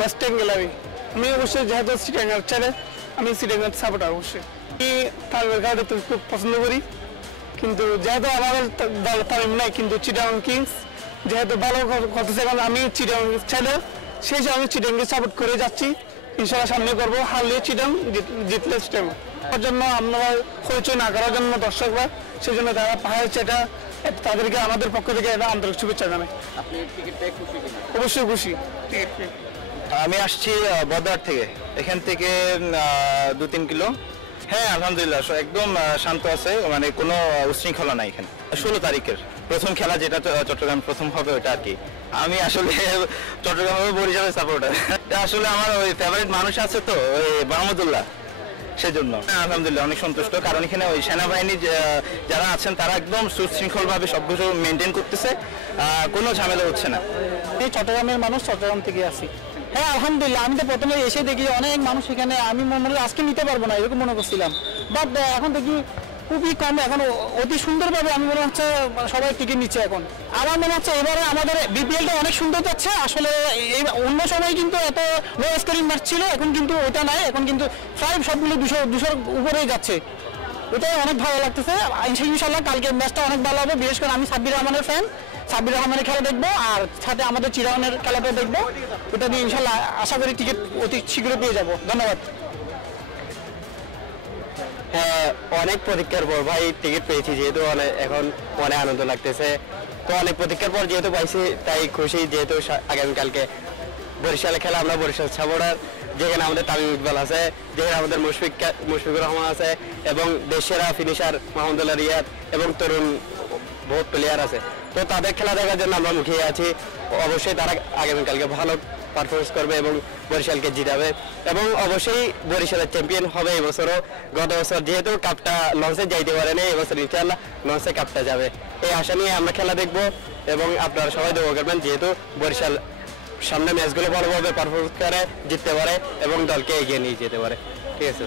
Western gallery. আমি অবশ্যই যেহেতু চিটাগাং ছেলে, আমি চিটাগাং সাপোর্টার অবশ্যই। আমি তামিমের খেলা দেখতে খুব পছন্দ করি, কিন্তু যেহেতু আমাদের দল তামিম নাই, কিন্তু চিটাগাং কিংস যেহেতু ভালো করতেছে, কারণ আমি চিটাগাং ছেলে, সেই জন্য আমি চিটাগাংকে সাপোর্ট করে যাচ্ছি। ইনশাল্লাহ সামনে করবো, হারলে চিটাগাং, জিতলে চিটাগাং। তার জন্য আমরা পরিচয় না করার জন্য দর্শকরা, সেই জন্য তারা পাহাড়ের চেটা তাদেরকে আমাদের পক্ষ থেকে একটা আন্তরিক শুভেচ্ছা জানাই। আপনি টিকিট পেয়ে খুশি? অবশ্যই খুশি। আমি আসছি বদর থেকে, এখান থেকে 2-3 কিলো। হ্যাঁ আলহামদুলিল্লাহ একদম শান্ত আছে, মানে কোনো উশৃঙ্খলা নাই এখানে। 16 তারিখের প্রথম খেলা যেটা চট্টগ্রাম প্রথম হবে ওটা আর কি। আমি আসলে চট্টগ্রামের বরিশালের সাপোর্টার। আসলে আমার ওই ফেভারিট মানুষ আছে তো, ওই মাহমুদুল্লাহ, সেজন্য আলহামদুলিল্লাহ অনেক সন্তুষ্ট। কারণ এখানে ওই সেনাবাহিনী যারা আছেন তারা একদম সুশৃঙ্খলভাবে সবকিছু মেনটেন করতেছে, কোনো ঝামেলা হচ্ছে না। এই চট্টগ্রামের মানুষ, চট্টগ্রাম থেকে আসি। হ্যাঁ আলহামদুলিল্লাহ, আমি তো প্রথমে এসে দেখি অনেক মানুষ এখানে, আমি মনে হয় আজকে নিতে পারবো না এরকম মনে করছিলাম, বাট এখন দেখি খুবই কম, এখন অতি সুন্দরভাবে আমি মনে হচ্ছে সবাই টিকিট নিচ্ছে এখন। আমার মনে হচ্ছে এবারে আমাদের বিপিএলটা অনেক সুন্দর যাচ্ছে। আসলে এই অন্য সময় কিন্তু এত লো স্কোরিং ম্যাচ ছিল, এখন কিন্তু ওটা নাই, এখন কিন্তু প্রায় সবগুলো 200-200 উপরেই যাচ্ছে। ওটাই অনেক ভালো লাগতেছে। ইনশাল্লাহ কালকে ম্যাচটা অনেক ভালো হবে, বিশেষ করে আমি সাব্বির রহমানের ফ্যান, সাব্বির রহমানের খেলা দেখবো, আর সাথে আমাদের চিরাগনের খেলাটা দেখবো। ওটা দিয়ে ইনশাল্লাহ আশা করি টিকিট অতি শীঘ্রই পেয়ে যাবো। ধন্যবাদ। হ্যাঁ অনেক প্রতীক্ষার পর ভাই টিকিট পেয়েছি, যেহেতু এখন অনেক আনন্দ লাগতেছে। তো অনেক প্রতীক্ষার পর যেহেতু পাইছি তাই খুশি, যেহেতু আগামীকালকে বরিশালে খেলা, আমরা বরিশাল সাপোর্টার, যেখানে আমাদের তামিম ইকবাল আছে, যেখানে আমাদের মুশফিকুর রহমান আছে, এবং দেশেরা ফিনিশার মাহমুদুল্লাহ রিয়াদ, এবং তরুণ বহুত প্লেয়ার আছে। তো তাদের খেলা দেখার জন্য আমরা মুখিয়ে আছি। অবশ্যই তারা আগামীকালকে ভালো পারফরমেন্স করবে এবং বরিশালকে জিতাবে, এবং অবশ্যই বরিশালের চ্যাম্পিয়ন হবে এবছরও। গত বছর যেহেতু কাপটা লঞ্চে যাইতে পারেনি, এবছর ইনশাআল্লাহ লঞ্চে কাপটা যাবে, এই আশা নিয়ে আমরা খেলা দেখব। এবং আপনারা সবাই দোয়া করবেন, যেহেতু বরিশাল সামনে ম্যাচগুলো ভালোভাবে পারফরমেন্স করে জিততে পারে এবং দলকে এগিয়ে নিয়ে যেতে পারে। ঠিক আছে।